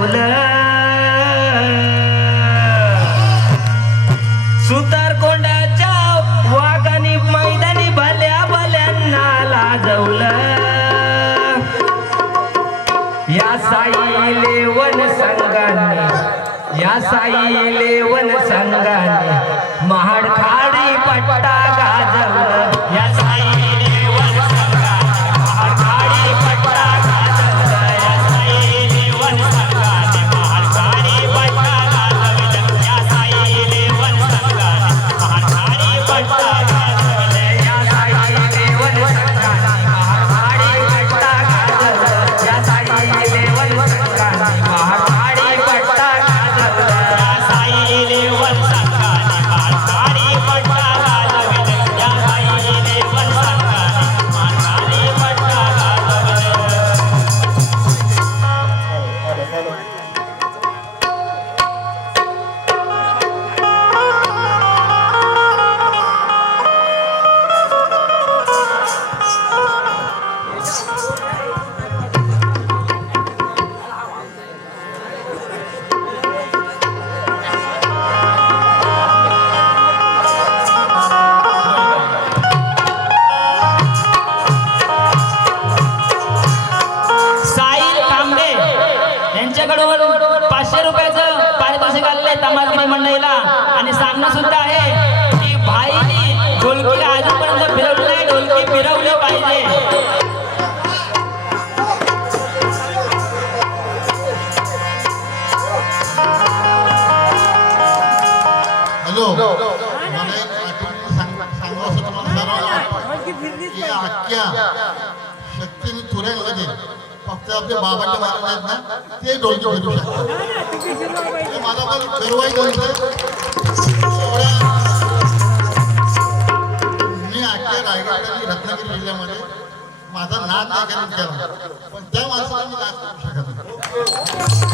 गाजवलं सुतारकोंडाच्या वाघानी मैदानी भल्या भल्यांना लाजवलं या साईले वन संघाने या साईले वन संघाने महाड खाडी पट्टा गाजवलं या साईले वन संघाने महाड खाडी पट्टा गाजवलं या साईले वन संघाने महाड खाडी पट्टा गाजवलं या साईले वन संघाने महाड खाडी पट्टा गाजवलं या साईले वन संघाने महाड खाडी पट्टा गाजवलं या साईले वन संघाने महाड खाडी पट्टा गाजवलं या साईले वन संघाने महाड खाडी पट्टा गाजवलं या साईले वन संघाने महाड खाडी पट्टा गाजवलं साहिल कांबळे यांच्याकडून 500 रुपयाचं पारितोषिक आलेलं आहे तमासगिरी मंडळीला आणि सामना सुद्धा आहे की भाईनी ढोलकी आजपर्यंत फिरवली नाही, ढोलकी फिरवली पाहिजे. हॅलो मला एक आठवण सांगू असं तुम्हाला सर्वांना की अख्ख्या शक्तीने तुऱ्यांमध्ये फक्त आपले बाबाचे महाराज आहेत ना ते ढोलकी फिरू शकतात. मला पण गर्व आहे त्यांचं. मी अख्ख्या रायगड आणि रत्नागिरी जिल्ह्यामध्ये माझा नाद नाही केला पण त्या माणसाला मी नाद करू शकत नाही.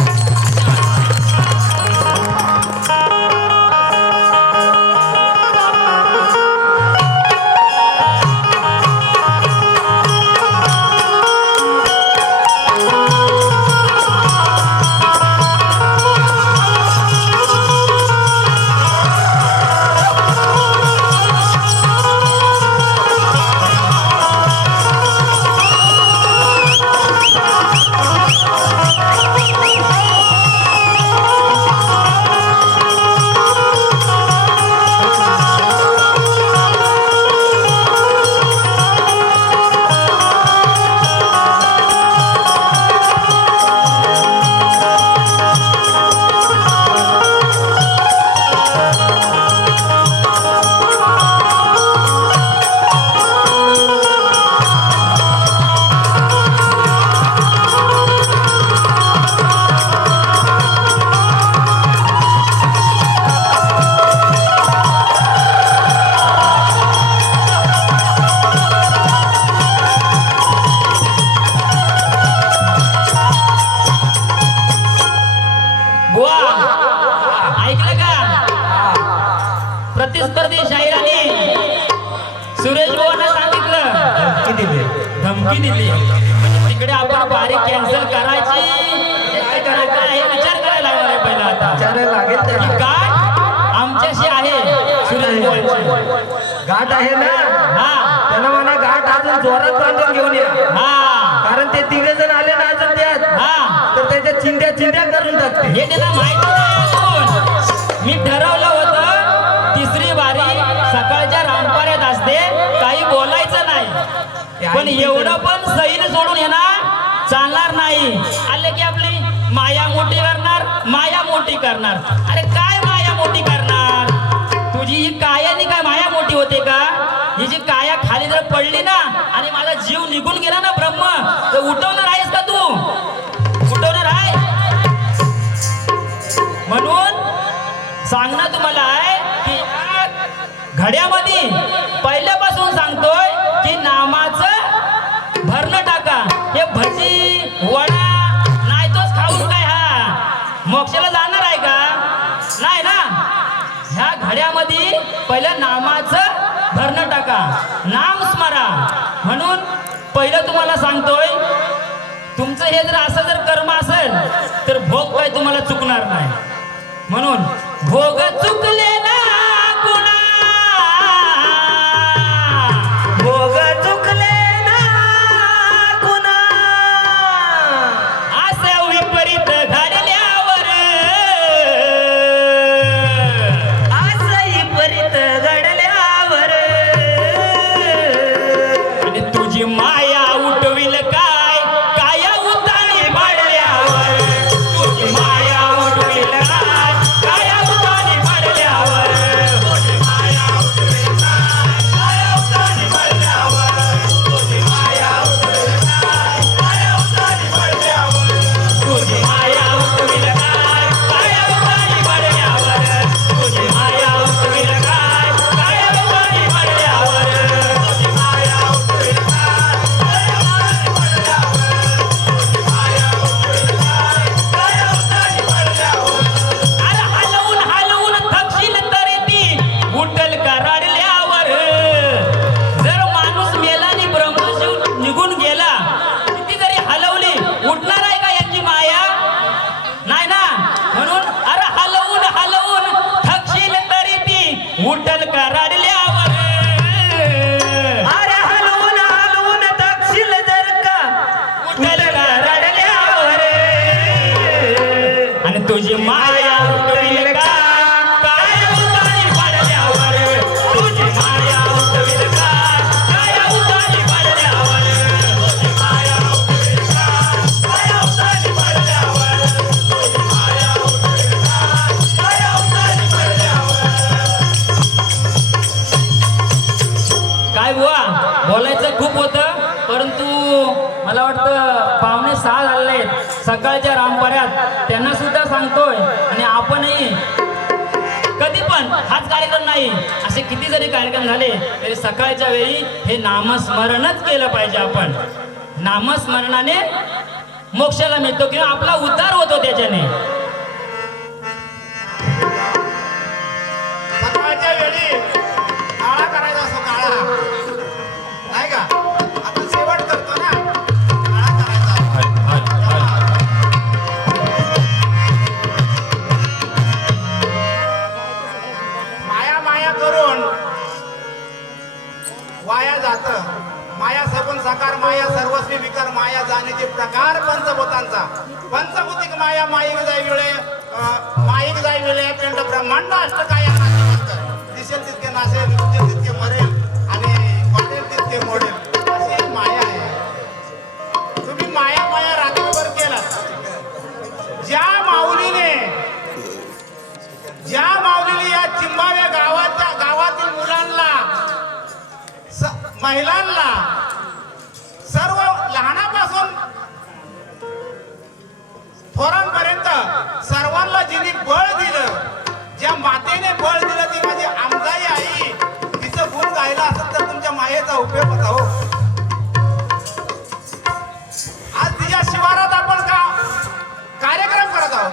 बुवा ऐकलं का? प्रतिस्पर्धी शाहिराने सुरेश बुवांना सांगितलं धमकी दिली तिकडे आपण बारीक कॅन्सल करायची काय करायचं हे विचार करायला लागणार आहे पहिला आता विचारायला लागेल की गाठ आमच्याशी आहे सुरेश बुवांची गाठ आहे ना. हा त्यांना म्हणा गाठ अजून जोरात बांधून घेऊन या. हा कारण ते तिघे जण आले ना अजून त्यात हा तर त्याच्या चिंध्या चिंध्या करून टाकते हे त्यांना माहिती नाही अजून. मी ठरवलं होतं तिसरी बारी सकाळच्या रामपाऱ्यात असते काही बोलायचं नाही पण एवढं पण सैन सोडून येणार चालणार नाही. आले की आपली माया मोठी करणार माया मोठी करणार. अरे काय माया मोठी करणार? तुझी ही कायाने काय माया मोठी होते का? ही जी काया खाली जर पडली ना आणि मला जीव निघून गेला ना ब्रह्म तर उठवणार आहेस का तू? उठवणार आहे म्हणून सांगणं तुम्हाला आहे की घड्यामध्ये पहिल्यापासून सांगतोय की नामाचं भरणं टाका. हे भजी वडा नाही तोच खाऊन काय हा मोक्षाला जाणार आहे का? नाही ना. ह्या घड्यामध्ये पहिलं नामाचं भरणं टाका, नाम स्मरा. म्हणून पहिलं तुम्हाला सांगतोय तुमचं हे जर असं जर कर्म असेल तर भोग काय तुम्हाला चुकणार नाही. म्हणून भोग चुकले ना कुणा, भोग चुकले ना कुणा, असे विपरीत घडल्यावर, असंही परित घडल्यावर, आणि तुझी माया उठविल काय, काया उतानी पडल्यावर, तुझी माया उठविल काय, काया उतानी पडल्यावर, तुझी माया उठविल काय, काया उतानी पडल्यावर, तुझी माया उठविल काय, काया उतानी पडल्यावर, तुझी माया उठविल काय, काया उतानी पडल्यावर, तुझी माया उठविल काय, काया उतानी पडल्यावर, तुझी माया उठविल काय, काया उतानी पडल्यावर, तुझी माया उठविल काय, काया उतानी पडल्यावर. अरे हलवून हलवून थकशील तरी ती उठल का रडल्यावर. जर माणूस मेला आणि ब्रह्मजीव निघून गेला, किती जरी हलवली उठणार आहे का यांची माया? नाही ना. म्हणून अरे हलवून हलवून थकशील तरी ती उठल का रडल्यावर. अरे हलवून हलवून तक्षिल जर का उठल का रडल्यावर. आणि तुझी माया उठविल का, काया उतानी पडल्यावर, तुझी माया उठविल का, काया उतानी पडल्यावर, तुझी माया उठविल का, काया उतानी पडल्यावर, तुझी माया उठविल का, काया उतानी पडल्यावर. काय बुवा, बोलायचं खूप होतं, परंतु मला वाटतं 5:45 झालेले आहेत सकाळच्या रामपर्यात. त्यांना सुद्धा सांगतोय आणि आपणही कधी पण हाच कार्यक्रम नाही, असे किती जरी कार्यक्रम झाले तरी सकाळच्या वेळी हे नामस्मरणच केलं पाहिजे. आपण नामस्मरणाने मोक्षाला मिळतो किंवा आपला उद्धार होतो त्याच्याने. सकाळच्या वेळी काळा करायचा असतो, काळा नाही का? आपण शेवट करतो ना, काळा करायचा. माया माया करून वाया जात. माया सगुण साकार, माया सर्वस्वी विकार, माया जाण्याचे प्रकार पंचभूतांचा. पंचभूतिक माया माईक जाय वेळे, माईक जाय वेळे पिंड ब्रह्मांड अष्टकाया नाशवंत. दिसेल तितके नाशेल, दिसेल तितके मरेल आणि वाढेल तितके मोडेल, अशी माया आहे. तुम्ही माया माया रात्रभर केला. ज्या माऊलीने या चिंबाव्या गावातील मुलांना, महिलांना, सर्व लहानापासून थोरांपर्यंत सर्वांना जिने बळ दिलं, ज्या मातेने बळ दिलं ती माझी आमदाई आई. तिचं गुण गायला असेल तर तुमच्या मायेचा उपयोग होता हो. आज तिच्या शिवारात आपण का कार्यक्रम करत आहोत.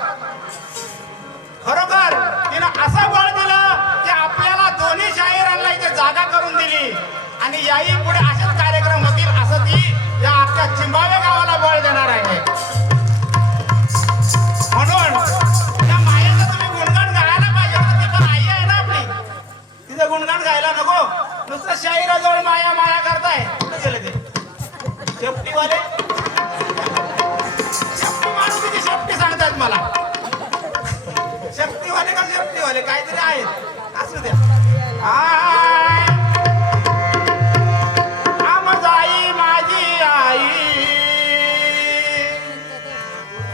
खरोखर तिनं असं बळ दिलं की आपल्याला दोन्ही शाहिरांना इथे जागा करून दिली आणि याही पुढे असेच कार्यक्रम होतील असं ती या अख्ख्या चिंबावे गावाला बळ देणार आहे. म्हणून त्या मायाचं तुम्ही गुणगान गायला पाहिजे. ती पण आई आहे ना आपली, तिचं गुणगान गायला नको. नुसतं शाहिराजवळ माया माया करताय. कुठे गेले ते शेपटीवाले? शेपटी मारून तिची शेपटी सांगतात मला. शेपटीवाले का शेपटीवाले काहीतरी आहेत, असू द्या. आमजाई माझी आई,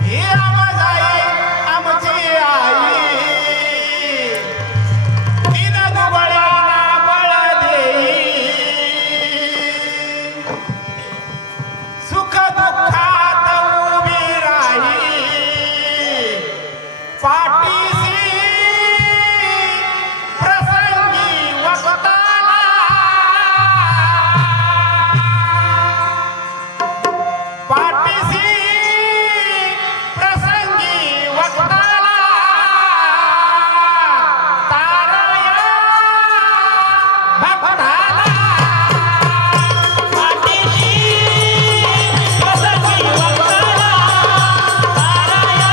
ही आमजाई आमची आई. तीन दुबळ्याला बळ देई, सुख दुःखात उभी राही. पाठीशी प्रसंगी वक्ताला, पाठीशी प्रसंगी वक्ताला. तारया भक्ताला, पाठीशी प्रसंगी वक्ताला. तारया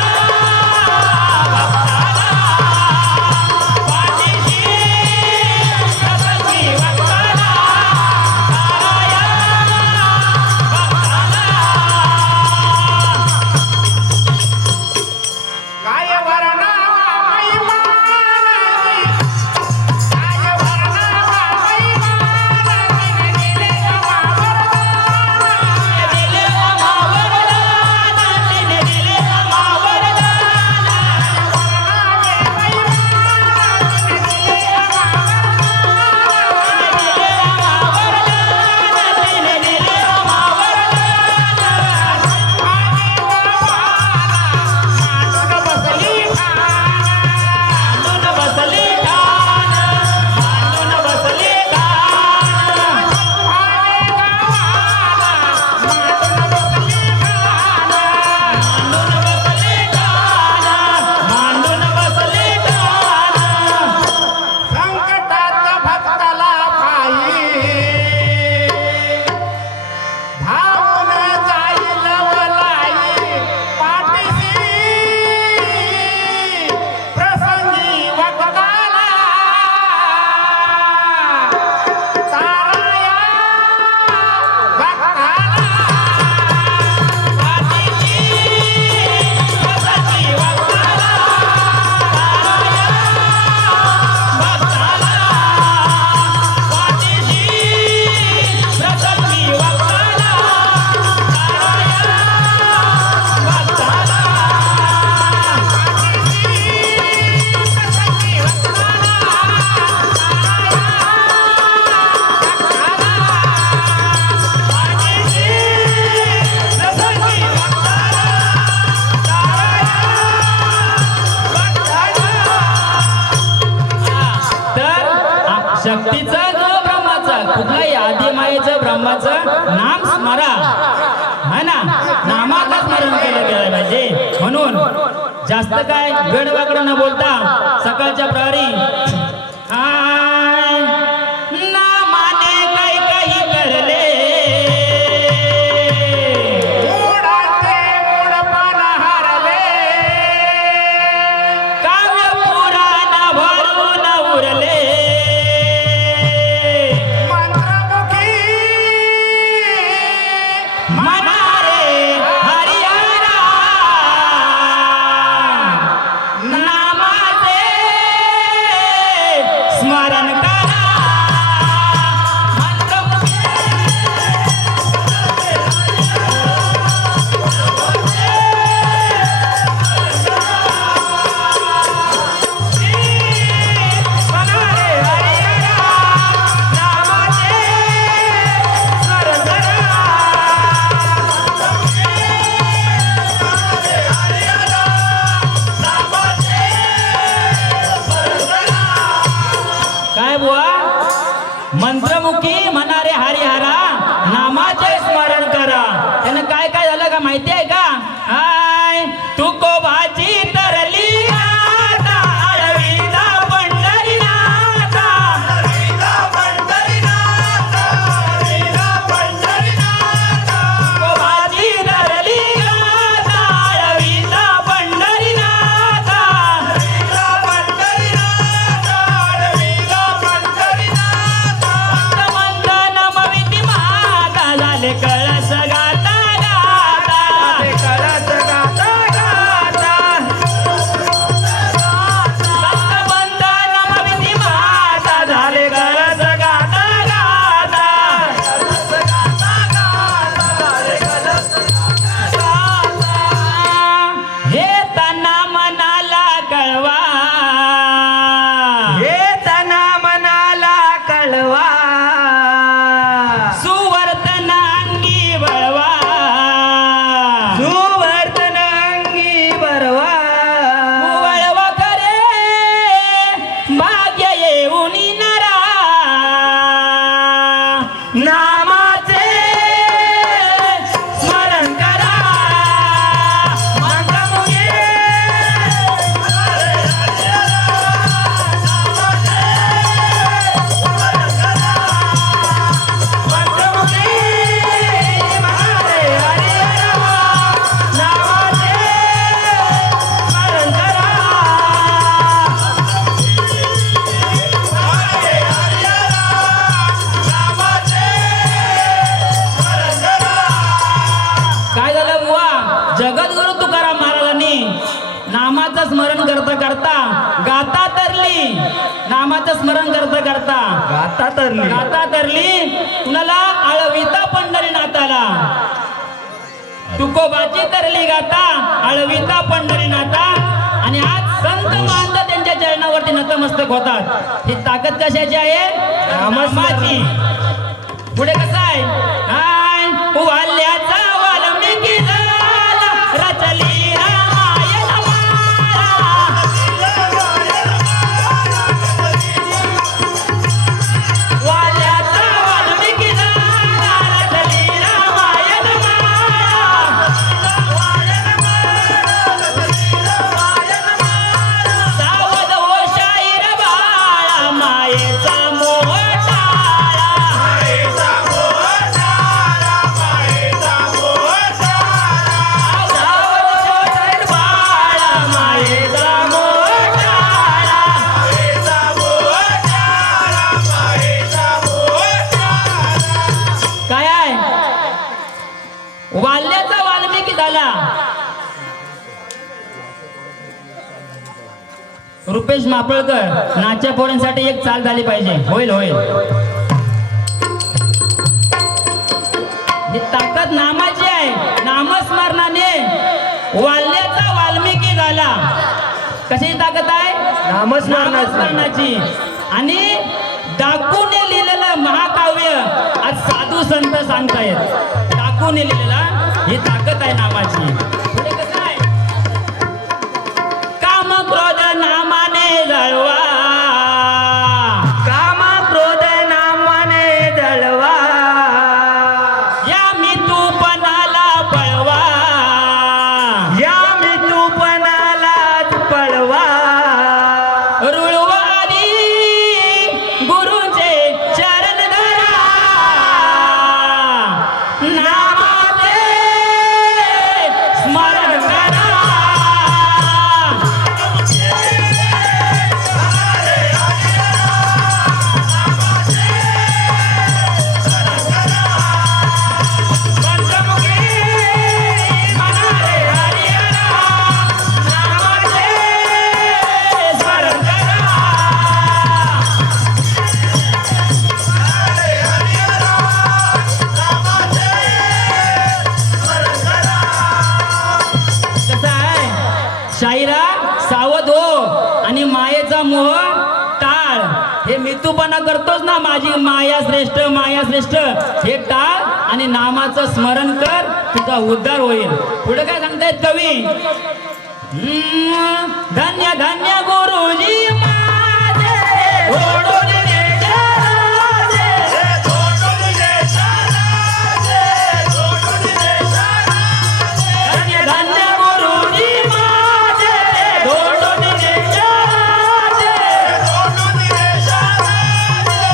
शक्तीचं जो ब्रह्माचं कुठलाही आदिमायेचं ब्रह्माचं नाम स्मरा है ना, नामाचं स्मरण केलं गेलं पाहिजे. म्हणून जास्त काय गडवाकड न बोलता सकाळच्या प्रहरी हाय नामाने काही काही करले मूढाचे मूढपण हरले, काव्य पुराण भरून उरले मंत्रमुखी मनारे हरिहरा नामाचे स्मरण करा. मनारे हरिहरा नामाचे स्मरण करा. काय बुवा मंत्रमुखी म्हणणारे हरिहरा नामाचे स्मरण करा. त्यानं काय काय झालं का माहिती आहे का? हाय तुकोबाची तरली आता आळवीला पंढरीनाथा. तुकोबाची तरली आता आळवीला पंढरीनाथा. मंत नमविती माता झाले कळस गाता गाता. कळस गाता गाता संत नमविती माता झाले कळस गाता गाता. हे तना मनाला कळवा हे तना मनाला कळवा, सुवर्तन अंगी बळवा. सुवर्तन अंगी बरवा. वळवा करे भाग्य येऊन नरा नामाचे स्मरण करा. मंत्रमुखी मंत्रमुखी म्हणाले हरिहरा नामाचे स्मरण करा. काय झालं बुवा? जगद्गुरु तुकाराम महाराजांनी नामाचं स्मरण करता करता गाता तरली, नामाचं स्मरण करता करता गाता तरली. गाता तरली कुणाला आळविता पंढरीनाथाला. तुकोबाची तरली गाता आळविता पंढरीनाथा. आणि आज संत महंत त्यांच्या चरणावरती नतमस्तक होतात. ही ताकद कशाची आहे? नामाची. पुढे कसं आहे? हाय वाल्याचा वाल्मिकी झाला रचली रामायण माला. वाल्याचा वाल्मिकी झाला रचली रामायण माला. सावध हो शाहीर बाळा मायेचा मोह टाळा. काय आहे? वाल्याचा वाल्मिकी झाला. रुपेश मापळकर नाच्या पोरांसाठी एक चाल झाली पाहिजे. होईल होईल. ही ताकद नामाची आहे. नामस्मरणाने वाल्याचा वाल्मिकी झाला. कशाची ताकद आहे? नामस्मरणाची. आणि डाकूने लिहिलेलं महाकाव्य आज साधू संत सांगतायत. डाकूने लिहिलेला ही ताकद आहे नामाची. पुढे कसं आहे? काम क्रोध नामाने जळवा. काम क्रोध शोध हो आणि मायेचा मोह टाळ. हे मितूपणा करतोस ना, माझी माया श्रेष्ठ माया श्रेष्ठ, हे टाळ आणि नामाचं स्मरण कर, तुझा उद्धार होईल. पुढे काय सांगतायत कवी? धन्य धन्य गुरुजी माझे, ओढून नेजा राजे, ओढून नेजा राजे, ओढून नेजा राजे. धन्य धन्य गुरुजी माझे, ओढून नेजा राजे, ओढून नेजा राजे,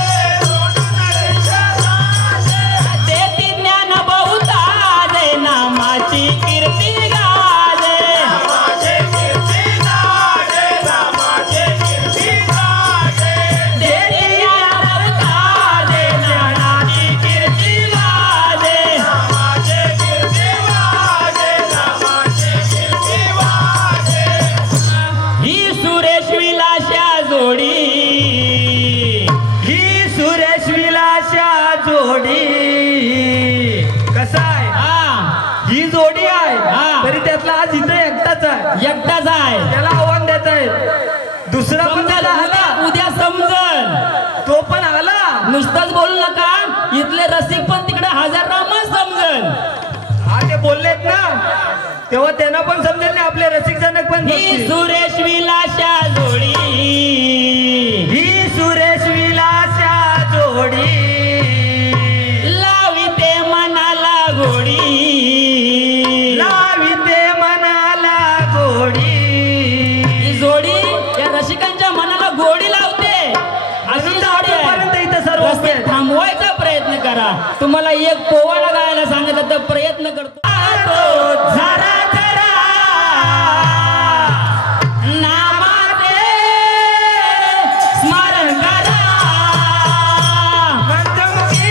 ओढून नेजा राजे. तेथे ज्ञान बहुताले, नामाची कीर्ती गाले, नामाची कीर्ती गाले, नामाची कीर्ती गाले. तेथे ज्ञान बहुताले, ज्ञानाची कीर्ती गाले, नामाची कीर्ती गाले, नामाची कीर्ती गाले. ही सुरेश विलासा जोडी, ही सुरेश विलासा जोडी. कसा आहे? हा ही जोडी आहे हा. तरी त्यातला आज इथं एकटाच आहे. एकटाच आहे. त्याला आव्हान देत आहे. दुसरा पण समजल त्याला आला, उद्या समजल. तो पण आला. नुसतंच बोलू नका, इथले रसिक पण तिकडे हजार रामच समजल. हा ते बोललेत ना, तेव्हा त्यांना पण समजेल ना, आपले रसिक जनक पण ही समजतील. सुरेश विलासा जोडी, ही सुरेश विलासा जोडी. लाविते मनाला गोडी, लाविते मनाला गोडी. ही जोडी या रसिकांच्या मनाला गोडी लावते. अशी म्हणून तर जोडी आतापर्यंत आहे. इथं सर्व रस्ते थांबवायचा प्रयत्न करा. तुम्हाला एक पोवाडा गायला सांगितलं तर प्रयत्न करतो. तो झरा झरा नामाचे स्मरण करा. मंत्रमुखी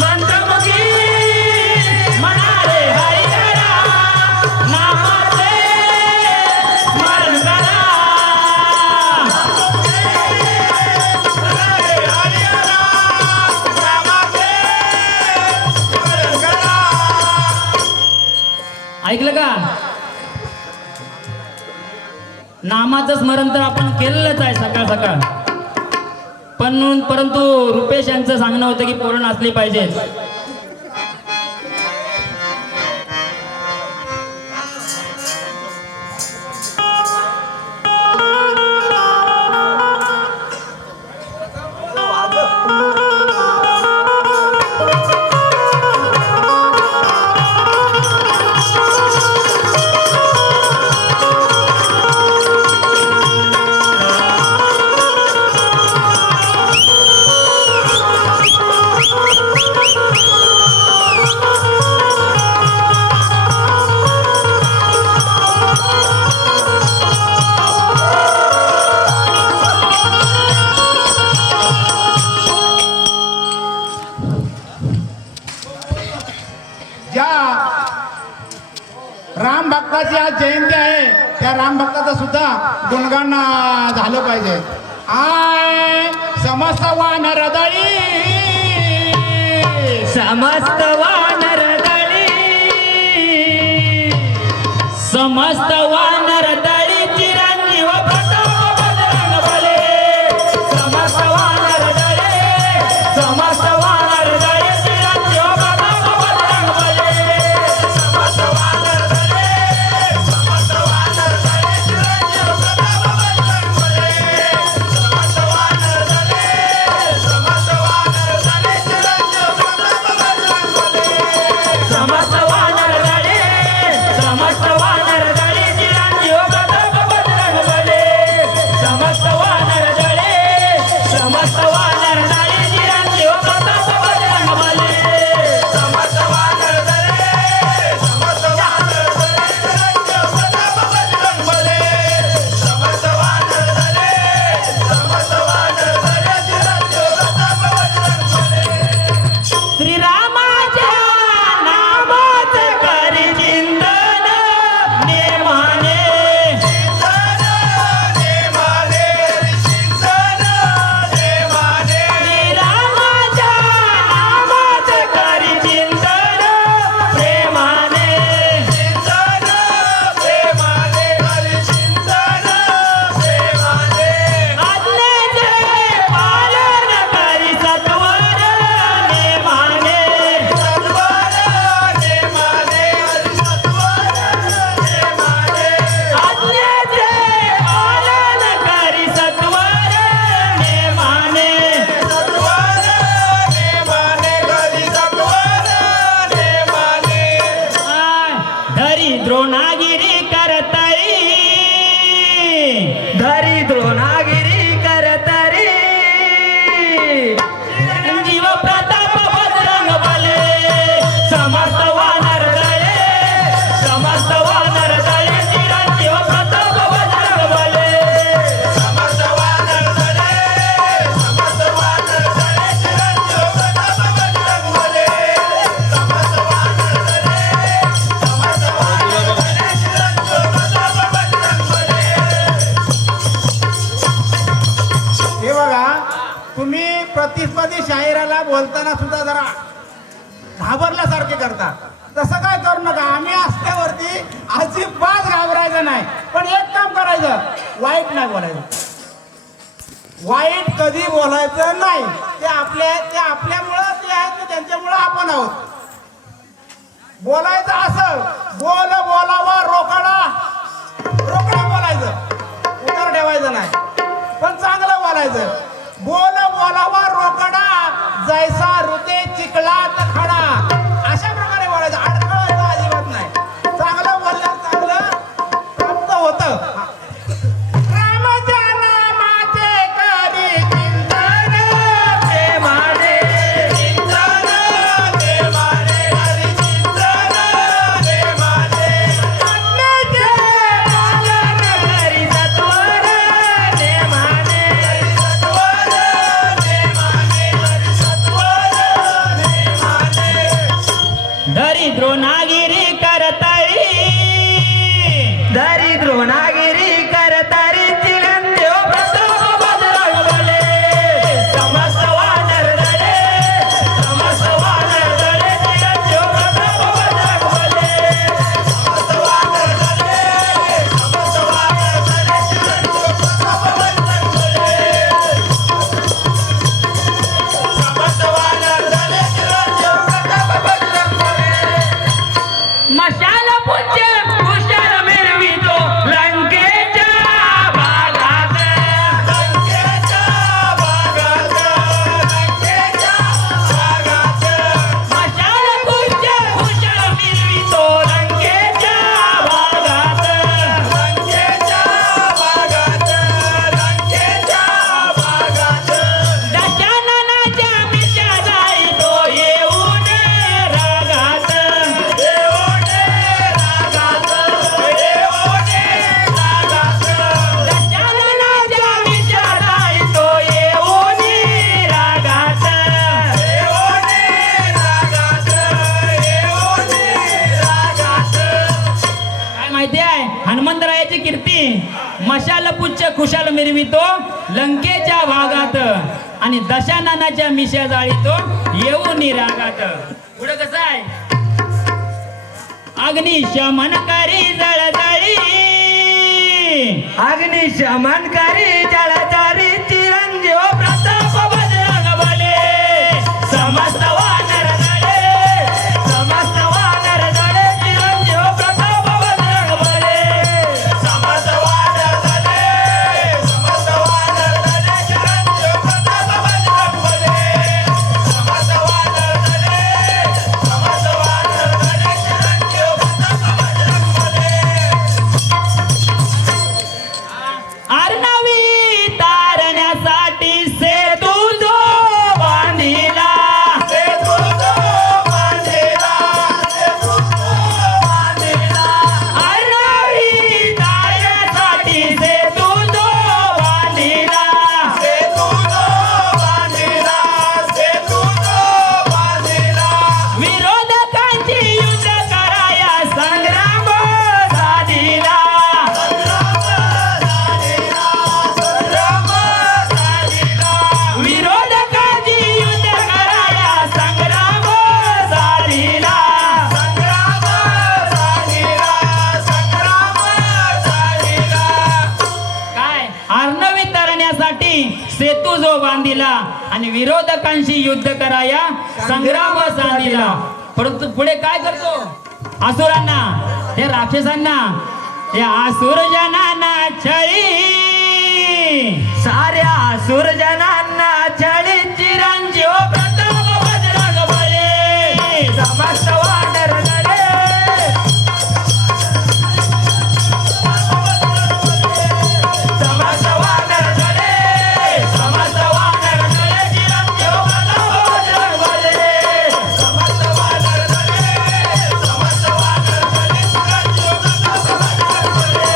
मंत्रमुखी म्हणाले हरी करा, नामाचे स्मरण करा. ऐकलं का? नामाचं स्मरण तर आपण केलेलंच आहे सकाळ सकाळ, परंतु रुपेश यांचं सांगणं होतं की पोरं नाचली पाहिजेत. ज्या राम भक्ताची आज जयंती आहे, त्या राम भक्ताचं सुद्धा गुणगान झालं पाहिजे. आय समस्त वानर दळी, समस्त वानर दळी, समस्त वानर दळी चिरंजीव प्रताप बजरंग बले. समस्त वानर दळी, समस्त वानर दळी चिरंजीव प्रताप बजरंग बले. समस्त वानर दळी, समस्त वानर दळी चिरंजीव प्रताप बजरंग बले. समस्त वानर दळी, समस्त वानर दळी चिरंजीव प्रताप बजरंग बले. समस्त वानर दळी, समस्त वानर दळी चिरंजीव प्रतिस्पर्धी शाहिराला बोलताना सुद्धा जरा घाबरल्यासारखे करतात. तसं काय करू नका. आम्ही असल्यावरती अजिबात घाबरायचं नाही. पण एक काम करायचं, वाईट नाही बोलायचं. वाईट कधी बोलायचं नाही. ते आपल्यामुळं ते आहेत, त्यांच्यामुळं आपण आहोत. बोलायचं असं, बोलावा रोकडा बोलायचं, उतर ठेवायचं नाही. पण चांगलं बोलायचं. बोलावा रोकडा, जैसा रुते चिखलात खडा, अशा प्रकारे बोलायचं. अडखळायचं अजिबात नाही. चांगलं बोललं चांगलं प्राप्त होतं. रामाच्या नामाचे करी चिंतन, प्रेमाने चिंतन प्रेमाने, हरी चिंतन प्रेमाने, अन्नाचे पालन हरी सत्वर प्रेमाने, सत्वर प्रेमाने, हरी सत्वर प्रेमाने. दरिद्रो नागिरी करताळी दरी द्रोणागिरी करतारी चिरंजीव प्रताप बजरंग बले, समस्त वानर दळे, समस्त वानर दळे, चिरंजीव प्रताप बजरंग बले, समस्त वानर दळे, समस्त वानर दळे, चिरंजीव प्रताप बजरंग बले, समस्त वानर दळे, चिरंजीव प्रताप बजरंग बले. मशाल पूज्य कुशल मिरवितो लंकेच्या भागात, लंकेच्या भागात, लंकेच्या भागात. मशाल पूज्य कुशल मिरवितो लंकेच्या भागात, लंकेच्या भागात, लंकेच्या भागात. दशाननाच्या मिशा जाईतो येऊन रागात, येऊन रागात, येऊन रागात. दशाननाच्या मिशा जाईतो येऊन रागात, येऊन रागात, येऊन रागात. काय माहिती आहे? हनुमंतरायाची कीर्ती मशाल पुच्छ खुशाल मिरवितो लंकेच्या भागात आणि दशाननाच्या मिशा जाळीतो येऊन रागात. पुढे कसं आहे? अग्निशमन करी जळजळी, अग्निशमनकारी जळजारी चिरंजीव प्रताप बजरंग बले, समस्त वानर दळे, समस्त वानर दळे, चिरंजीव प्रताप बजरंग बले, समस्त वानर दळे, समस्त वानर दळे, चिरंजीव प्रताप बजरंग बले, समस्त वानर दळे, समस्त वानर दळे, चिरंजीव प्रताप बजरंग बले. अर्णवी तारण्यासाठी सेतू जो बांधिला, सेतू जो बांधिला, सेतू जो बांधिला. अर्णवी तारण्यासाठी सेतू जो बांधिला. सेतू जो बांधिला, सेतू जो बांधिला. विरोधकांची युद्ध कराया संग्राम साधिला. संग्राम झालेला. विरोधकांची युद्ध कराया संग्राम साधिला. संग्राम झालेला, संग्राम झालेला. काय? अर्णवी तरण्यासाठी सेतू जो बांधिला आणि विरोधकांशी युद्ध कराया संग्राम साधिला. परंतु पुढे काय करतो? असुरांना, हे राक्षसांना, या असुरजनांना छळी, साऱ्या असुरजनांना छळी चिरंजीव प्रताप बजरंग बले, समस्त वानर दळे, समस्त वानर दळे, समस्त वानर दळे, चिरंजीव प्रताप बजरंग बले, समस्त वानर दळे, समस्त वानर दळे, चिरंजीव प्रताप बजरंग बले.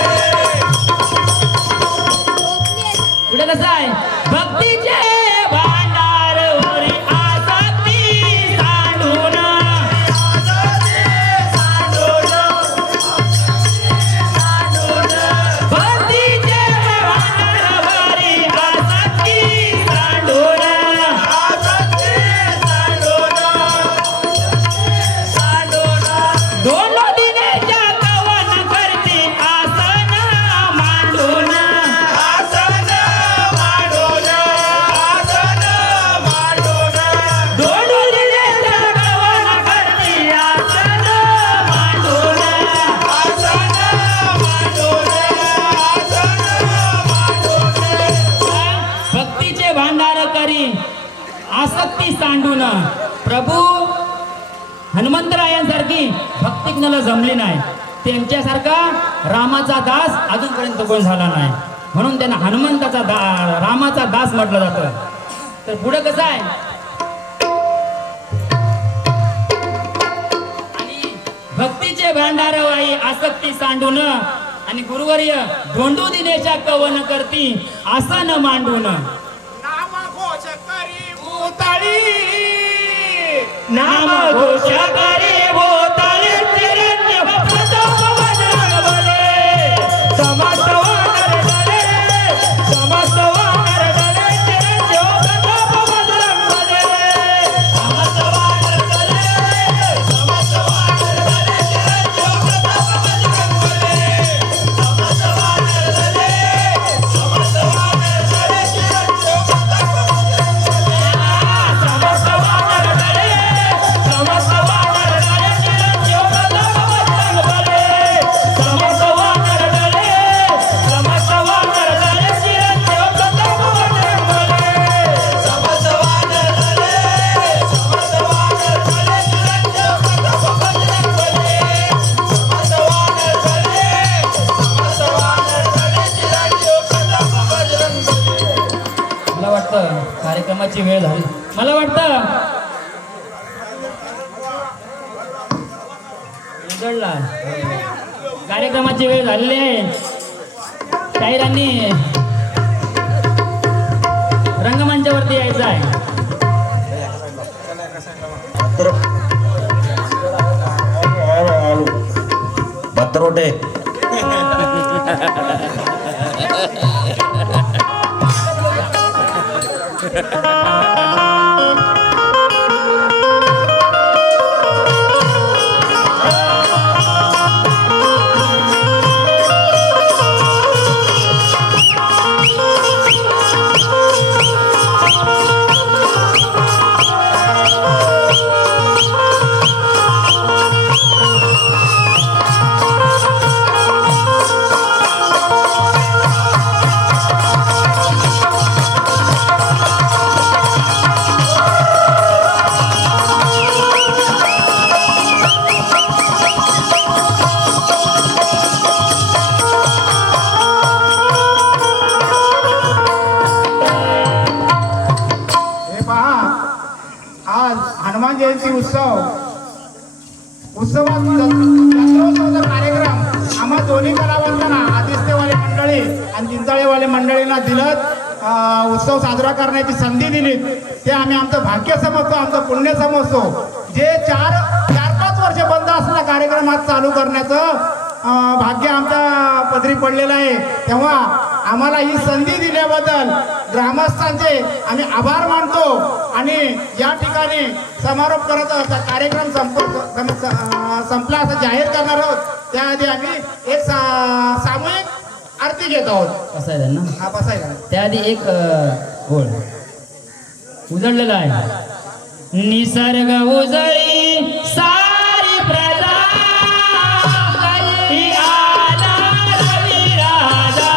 पुढे कसं आहे? भक्तीचे भांडार प्रभू हनुमंतरायांसारखी भक्ती कुणाला जमली नाही, त्यांच्यासारखा रामाचा दास अजूनपर्यंत कोण झाला नाही, म्हणून त्यांना रामाचा दास म्हटलं जातं. तर पुढे कसं आहे, आणि भक्तीचे भांडार वाई आसक्ती सांडून, आणि गुरुवर्य धोंडू दिनेच्या कवन करती असं न मांडून. नाम घोष करी भूताळी, नाम घोष करी भोताळे चिरंजीव प्रताप बजरंग बले. समस्त वानर दले, समस्त वानर दले चिरंजीव प्रताप बजरंग बले. समस्त वानर दले, समस्त वानर दले चिरंजीव प्रताप बजरंग बले. समस्त वानर दले, समस्त वानर दले चिरंजीव प्रताप बजरंग बले. समस्त वानर दले, समस्त वानर दले चिरंजीव प्रताप बजरंग बले. समस्त वानर दले, समस्त वानर दले चिरंजीव प्रताप बजरंग बले. समस्त वानर दले, समस्त वानर दले चिरंजीव प्रताप बजरंग बले. समस्त वानर दले, समस्त वानर दले चिरंजीव प्रताप बजरंग बले. मला वाटतं कार्यक्रमाची वेळ झाली. मला वाटतं उजळला. कार्यक्रमाची वेळ झालेली आहे. शाहिरांनी रंगमंचावरती यायचं आहे. पत्रोटे हे पहा, आज हनुमान जयंती उत्सवात जत्रोत्सवाचा कार्यक्रम आम्हा दोन्ही कलावंतांना, आदित्यवाले मंडळी आणि चिंचाळेवाले मंडळींना दिलं उत्सव साजरा करण्याची संधी दिली. ते आम्ही आमचं भाग्य समजतो, आमचं पुण्य समजतो. जे चार 4-5 वर्ष बंद असलेला कार्यक्रम आज चालू करण्याचं भाग्य आमच्या पदरी पडलेलं आहे. तेव्हा आम्हाला ही संधी दिल्याबद्दल ग्रामस्थांचे आम्ही आभार मानतो. आणि या ठिकाणी समारोप करत कार्यक्रम संपला असं जाहीर करणार आहोत. त्याआधी आम्ही एक सामूहिक आरती घेत आहोत. कसं आहे त्यांना हा बसायला त्याआधी एक गोळ उजळलेला आहे. निसर्ग उजळी सारी प्रजा, ही आला रविराजा.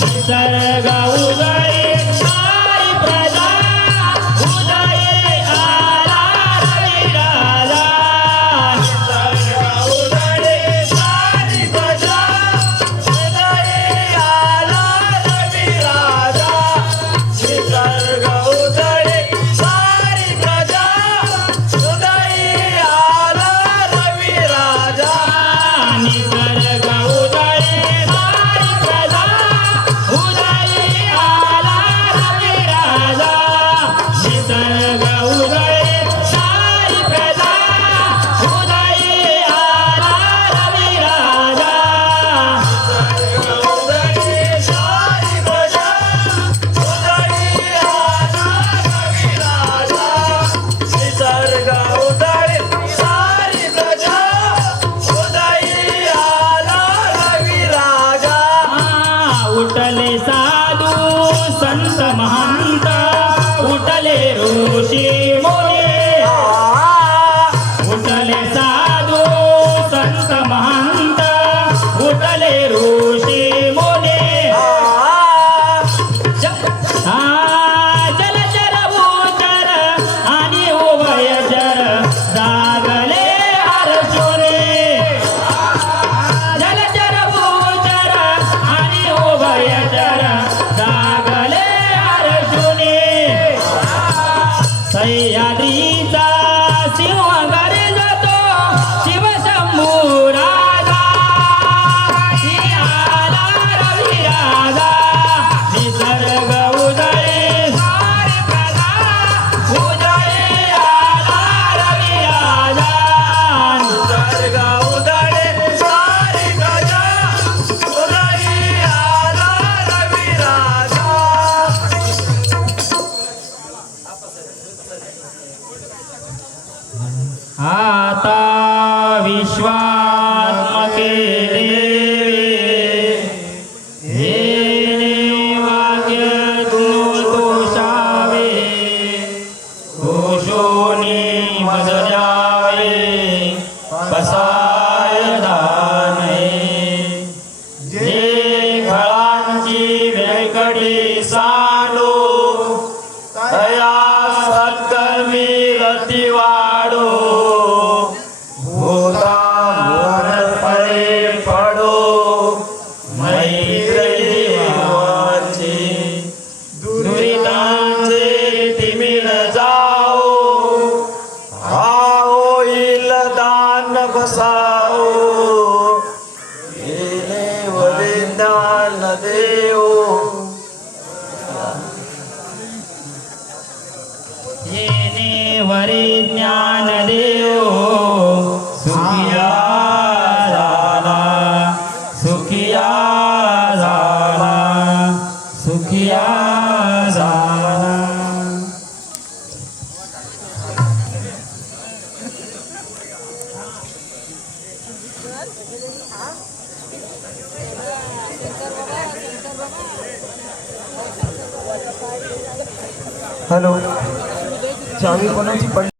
निसर्ग उजळी सारी प्रजा, उजळी आला रविराजा. निसर्ग उजळी सारी प्रजा, उजळी आला रविराजा. निसर्ग उजळी सारी प्रजा, उजळी आता विश्वात्मके देवे येणे वाक्य दोषावे दोषोनी मज जावे पसाय दाने जे खळांची वेंकटी सांडो तया सत्कर्मी रती वाढो भूता परे पडो मैत्री देवाची दुरितांचे तिमिर जाओ होईल दान बसाओ येणे वरिज्ञान देव येणे वरिज्ञान देव सुखिया झाला सुखिया झाला सुखिया झाला हॅलो चावी कोणाची पडली